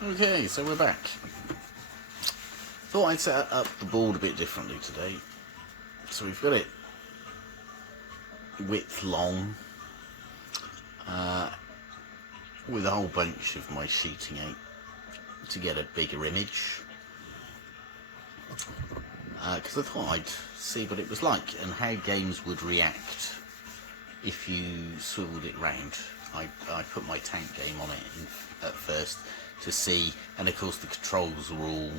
Okay, so we're back. Thought I'd set up the board a bit differently today. So we've got it width long, with a whole bunch of my sheeting out to get a bigger image. Because I thought I'd see what it was like and how games would react if you swiveled it round. I put my tank game on it at first to see, and of course the controls were all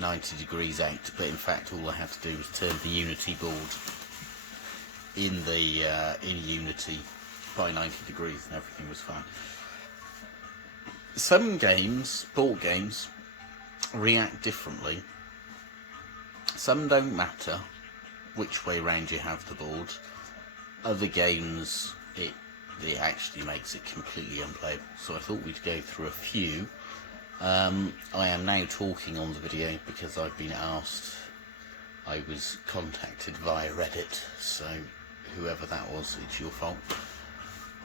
90 degrees out, but in fact all I had to do was turn the Unity board in Unity by 90 degrees and everything was fine. Some games, board games, react differently. Some don't matter which way round you have the board. Other games, it actually makes it completely unplayable. So I thought we'd go through a few. I am now talking on the video because I've been asked. I was contacted via Reddit, so whoever that was, it's your fault.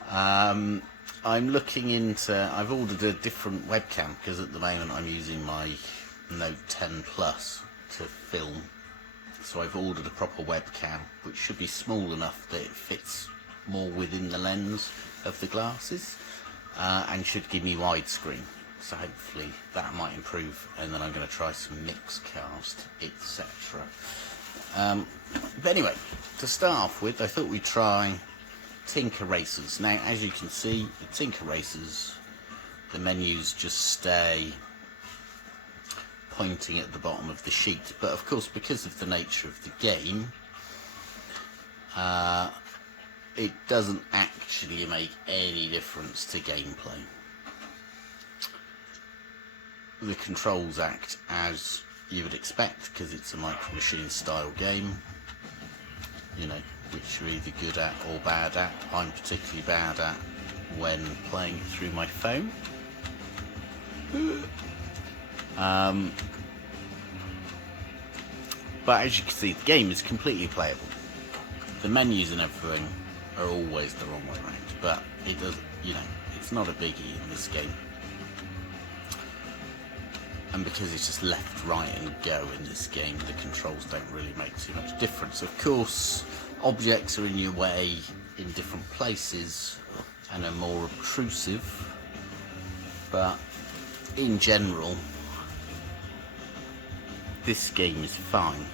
I'm looking into. I've ordered a different webcam because at the moment I'm using my Note 10 Plus to film. So I've ordered a proper webcam which should be small enough that it fits more within the lens of the glasses, and should give me widescreen. So hopefully that might improve, and then I'm going to try some Mixcast, etc. But anyway, to start off with, I thought we'd try Tinker Racers. Now, as you can see, the Tinker Racers, the menus just stay pointing at the bottom of the sheet. But of course, because of the nature of the game, it doesn't actually make any difference to gameplay. The controls act as you would expect because it's a Micro Machine style game, you know, which you're either good at or bad at. I'm particularly bad at when playing through my phone. But as you can see, the game is completely playable. The menus and everything are always the wrong way around, but it does, you know, it's not a biggie in this game. And because it's just left, right and go in this game, the controls don't really make too much difference. Of course, objects are in your way in different places and are more obtrusive, but in general, this game is fine.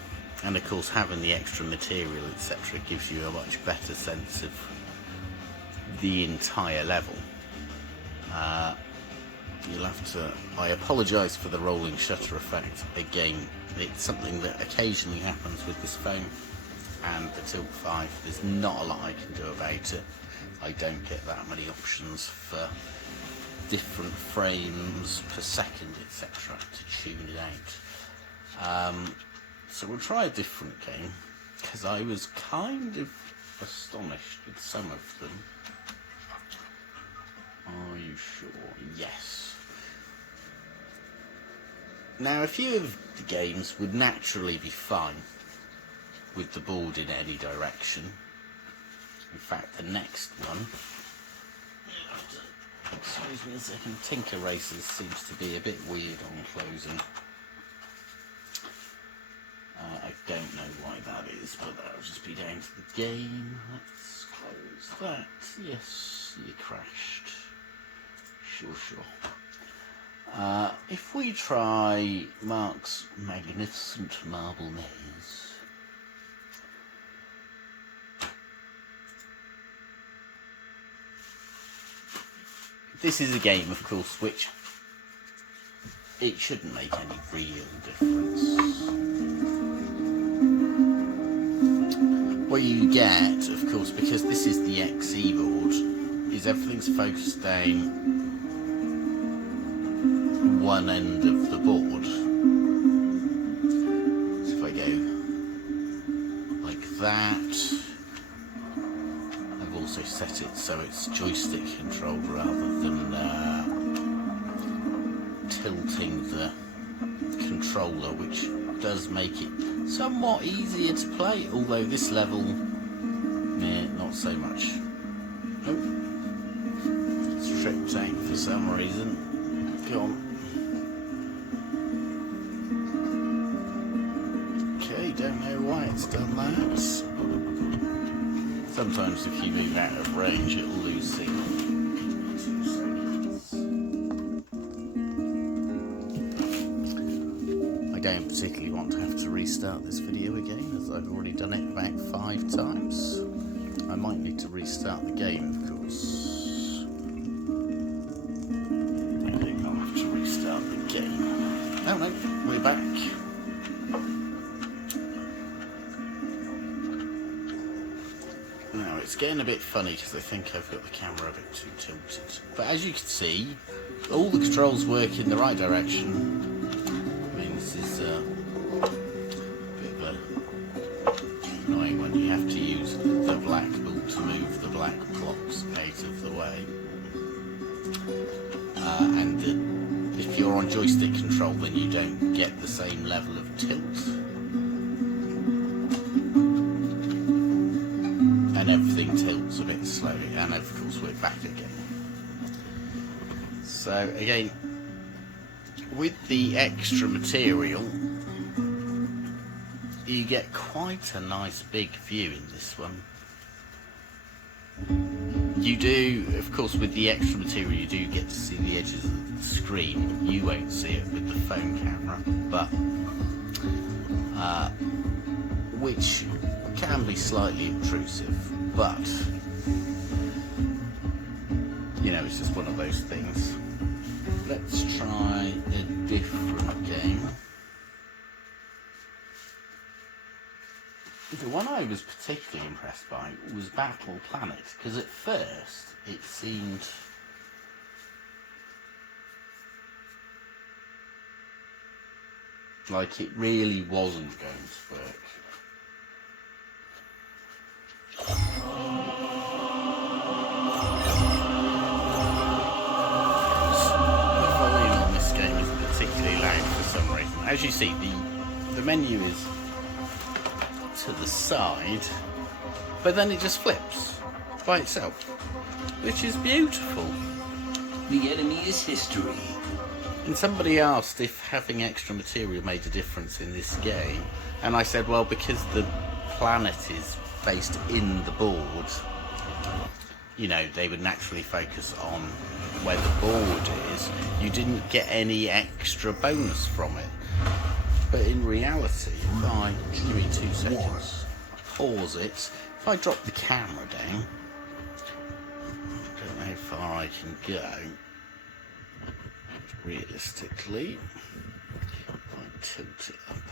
And of course, having the extra material, etc., gives you a much better sense of the entire level. You'll have to. I apologise for the rolling shutter effect. Again, it's something that occasionally happens with this phone and the Tilt Fiive. There's not a lot I can do about it. I don't get that many options for different frames per second, etc., to tune it out. So we'll try a different game, because I was kind of astonished with some of them. Are you sure? Yes. Now, a few of the games would naturally be fine with the board in any direction. In fact, the next one, excuse me a second, Tinker Racers seems to be a bit weird on closing. I don't know why that is, but that'll just be down to the game. Let's close that. Yes, you crashed. Sure. If we try Mark's Magnificent Marble Maze. This is a game, of course, which it shouldn't make any real difference. What you get, of course, because this is the XE board, is everything's focused down one end of the board. So if I go like that, I've also set it so it's joystick controlled rather than tilting the controller, which does make it somewhat easier to play, although this level, not so much. Nope. It's tripped out for some reason. gone. Okay, don't know why it's done that. Sometimes if you move out of range, it'll lose signal. 2 seconds. I don't particularly want to have to restart this video again, as I've already done it about 5 times. I might need to restart the game, of course. I think I'll have to restart the game. Oh no, we're back. Now it's getting a bit funny because I think I've got the camera a bit too tilted. But as you can see, all the controls work in the right direction. I mean, this is a bit of a annoying when you have to use the black ball to move the black blocks out of the way. And if you're on joystick control, then you don't get the same level of tilt. And everything tilts a bit slowly, and of course we're back again. So again, with the extra material, you get quite a nice big view in this one. You do, of course, with the extra material, you do get to see the edges of the screen. You won't see it with the phone camera, but which can be slightly intrusive, but you know, it's just one of those things. Let's try a different game. The one I was particularly impressed by was Battle Planet, because at first it seemed like it really wasn't going to work. The volume on this game is particularly loud for some reason. As you see, the menu is to the side, but then it just flips by itself, which is beautiful. The enemy is history. And somebody asked if having extra material made a difference in this game, and I said, well, because the planet is based in the board, you know, they would naturally focus on where the board is. You didn't get any extra bonus from it. But in reality, if I give me 2 seconds, pause it, if I drop the camera down, I don't know how far I can go, realistically, if I tilt it up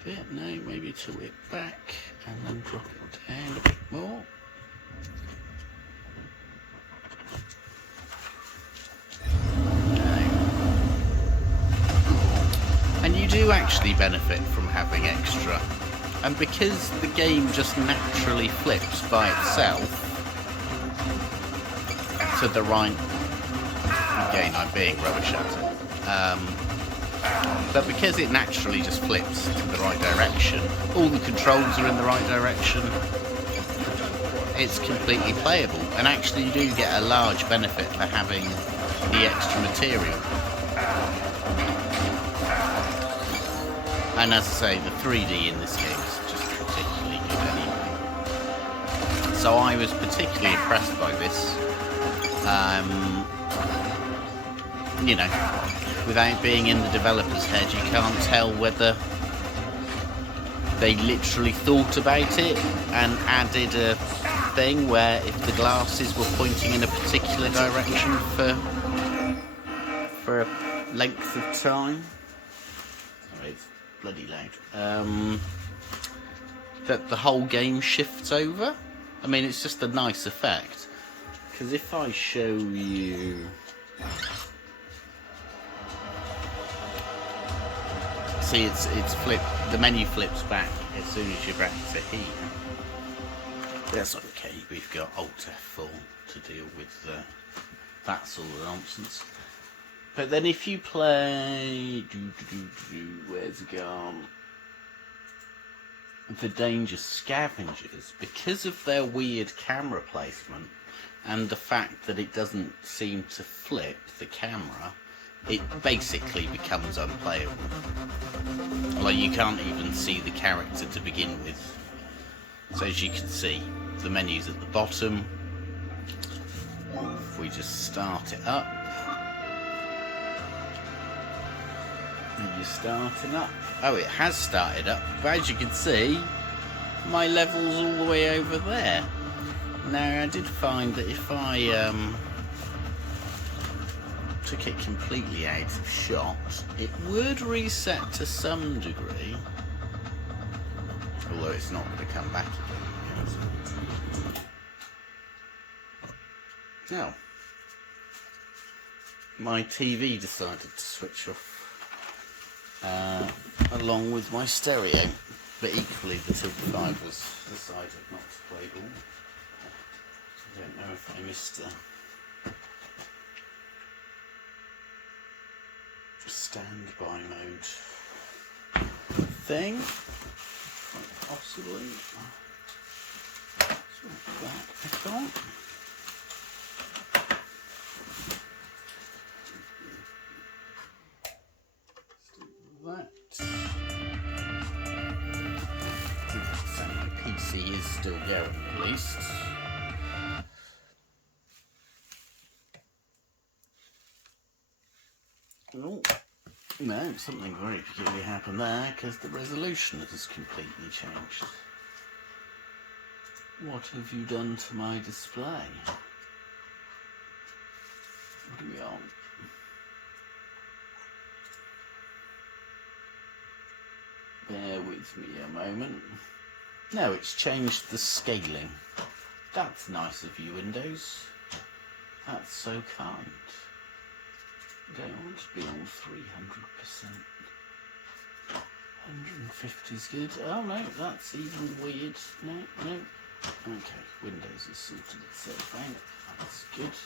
a bit, no, maybe tilt it back, and then drop it down a bit more. And you do actually benefit from having extra, and because the game just naturally flips by itself to the right, again I'm being rubbish at it, but because it naturally just flips to the right direction, all the controls are in the right direction, it's completely playable, and actually you do get a large benefit for having the extra material. And as I say, the 3D in this game is just particularly good anyway. So I was particularly impressed by this. You know, without being in the developer's head, you can't tell whether they literally thought about it and added a thing where if the glasses were pointing in a particular direction for a length of time. Sorry, it's bloody loud. That the whole game shifts over. I mean, it's just a nice effect. Because if I show you, see, it's flipped. The menu flips back as soon as you're back to here. That's okay. We've got Alt F4 to deal with that sort of nonsense. But then if you play, where's it gone? The Danger Scavengers, because of their weird camera placement and the fact that it doesn't seem to flip the camera, it basically becomes unplayable. Like, you can't even see the character to begin with. So as you can see, the menu's at the bottom. If we just start it up, and you're starting up. Oh, it has started up, but as you can see, my level's all the way over there. Now, I did find that if I took it completely out of shot, it would reset to some degree, although it's not going to come back again. Now, my TV decided to switch off along with my stereo, but equally the Tilt Fiive was decided not to play ball. I don't know if I missed a standby mode thing, quite possibly. Swap that on. That. So my PC is still going at least. Oh, no, something very peculiar happened there because the resolution has completely changed. What have you done to my display? What are we on? Bear with me a moment. No, it's changed the scaling. That's nice of you, Windows. That's so kind. I don't want to be on 300%. 150 is good. Oh no, that's even weird. No. Okay, Windows has sorted itself out. That's good.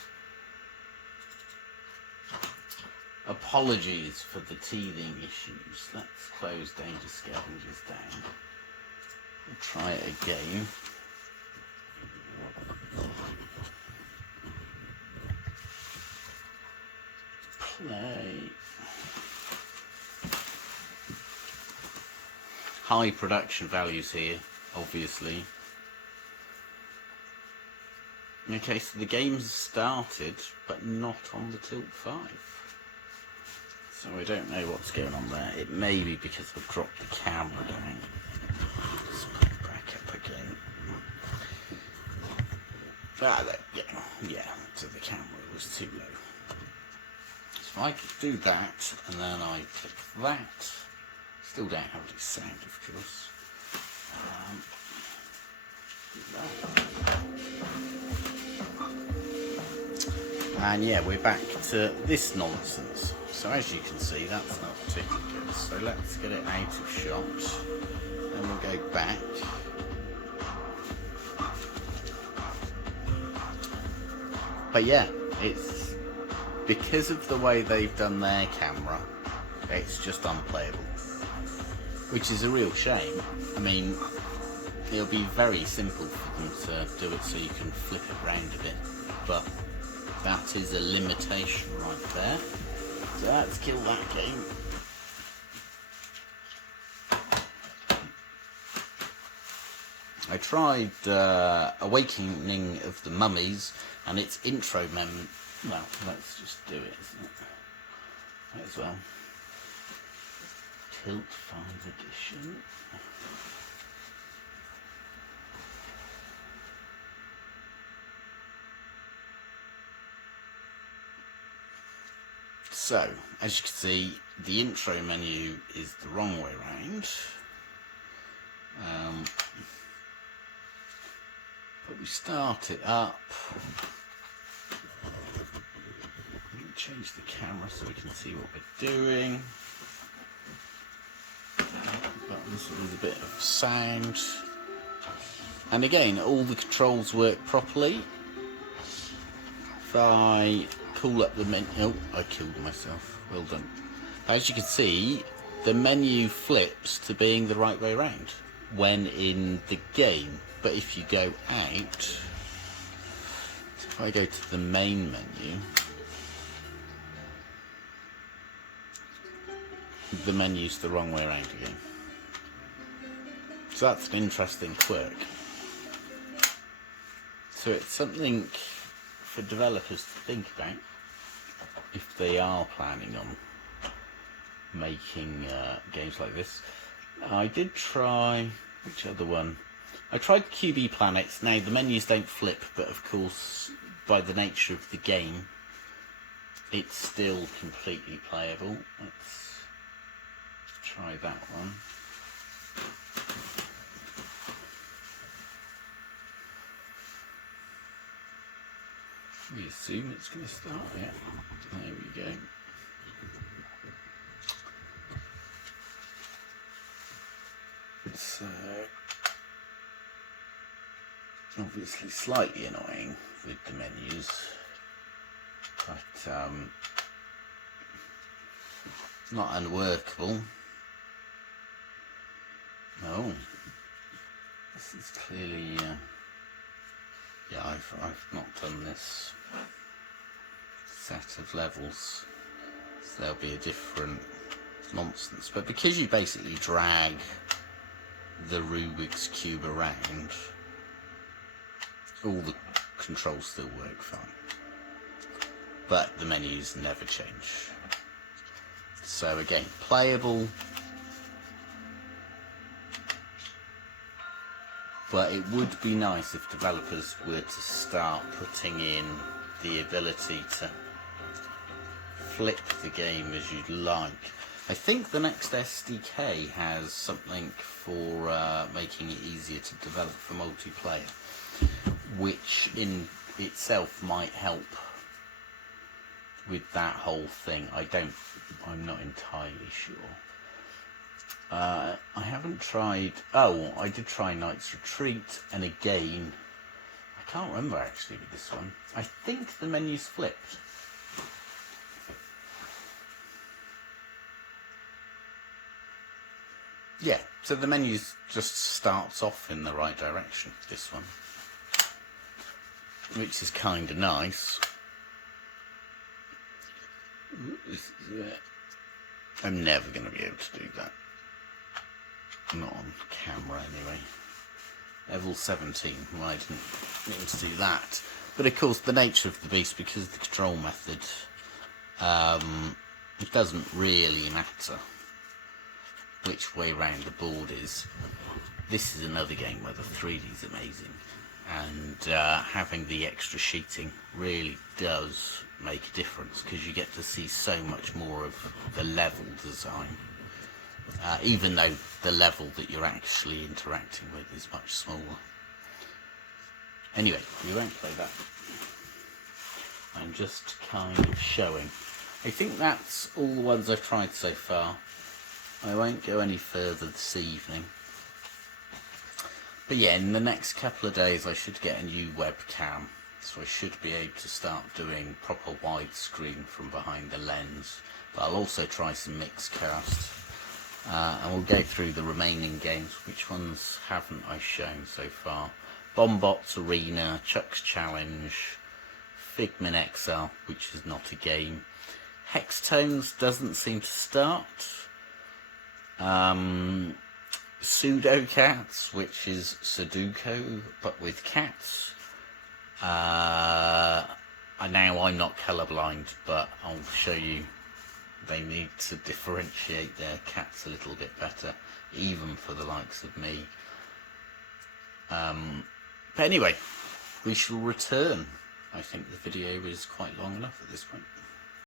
Apologies for the teething issues. Let's close Danger Scavengers down. We'll try it again. Play. High production values here, obviously. Okay, so the game's started, but not on the Tilt Fiive. So I don't know what's going on there. It may be because I've dropped the camera down. Let's put it back up again. Ah, there, yeah, so the camera was too low. So I could do that, and then I click that. Still don't have any sound, of course. Do that. And yeah, we're back to this nonsense. So as you can see, that's not particularly good. So let's get it out of shot. Then we'll go back. But yeah, it's because of the way they've done their camera, it's just unplayable. Which is a real shame. I mean, it'll be very simple for them to do it so you can flip it round a bit. But that is a limitation right there. So let's kill that game. I tried Awakening of the Mummies, and its intro mem. Well, let's just do it, isn't it? Might as well. Tilt Fiive edition. So, as you can see, the intro menu is the wrong way around. But we start it up. Change the camera so we can see what we're doing. Buttons with a bit of sound. And again, all the controls work properly. If I call up the menu, oh, I killed myself. Well done. As you can see, the menu flips to being the right way around when in the game. But if you go out, so if I go to the main menu, the menus the wrong way around again. So that's an interesting quirk. So it's something for developers to think about if they are planning on making games like this. I did try, which other one? I tried QB Planets. Now the menus don't flip, but of course by the nature of the game it's still completely playable. Let's try that one. We assume it's going to start, yeah. There we go. So, obviously slightly annoying with the menus, but not unworkable. No, this is clearly, yeah, I've not done this set of levels, so there'll be a different nonsense. But because you basically drag the Rubik's Cube around, all the controls still work fine, but the menus never change. So again, playable, but it would be nice if developers were to start putting in the ability to flip the game as you'd like. I think the next SDK has something for making it easier to develop for multiplayer, which in itself might help with that whole thing. I'm not entirely sure. I haven't tried, I did try Knight's Retreat, and again, I can't remember actually with this one. I think the menu's flipped. Yeah, so the menu just starts off in the right direction, this one, which is kind of nice. I'm never going to be able to do that. Not on camera anyway. Level 17, well, I didn't mean to do that. But of course, the nature of the beast, because of the control method, it doesn't really matter which way round the board is. This is another game where the 3D is amazing, and having the extra sheeting really does make a difference, because you get to see so much more of the level design, even though the level that you're actually interacting with is much smaller. Anyway, we won't play that. I'm just kind of showing. I think that's all the ones I've tried so far. I won't go any further this evening. But yeah, in the next couple of days I should get a new webcam, so I should be able to start doing proper widescreen from behind the lens. But I'll also try some Mixcast, and we'll go through the remaining games. Which ones haven't I shown so far? Bombot's Arena, Chuck's Challenge, Figment XL, which is not a game. Hextones doesn't seem to start. Pseudo Cats, which is Sudoku but with cats. Now I'm not colourblind, but I'll show you they need to differentiate their cats a little bit better, even for the likes of me. But anyway, we shall return. I think the video is quite long enough at this point.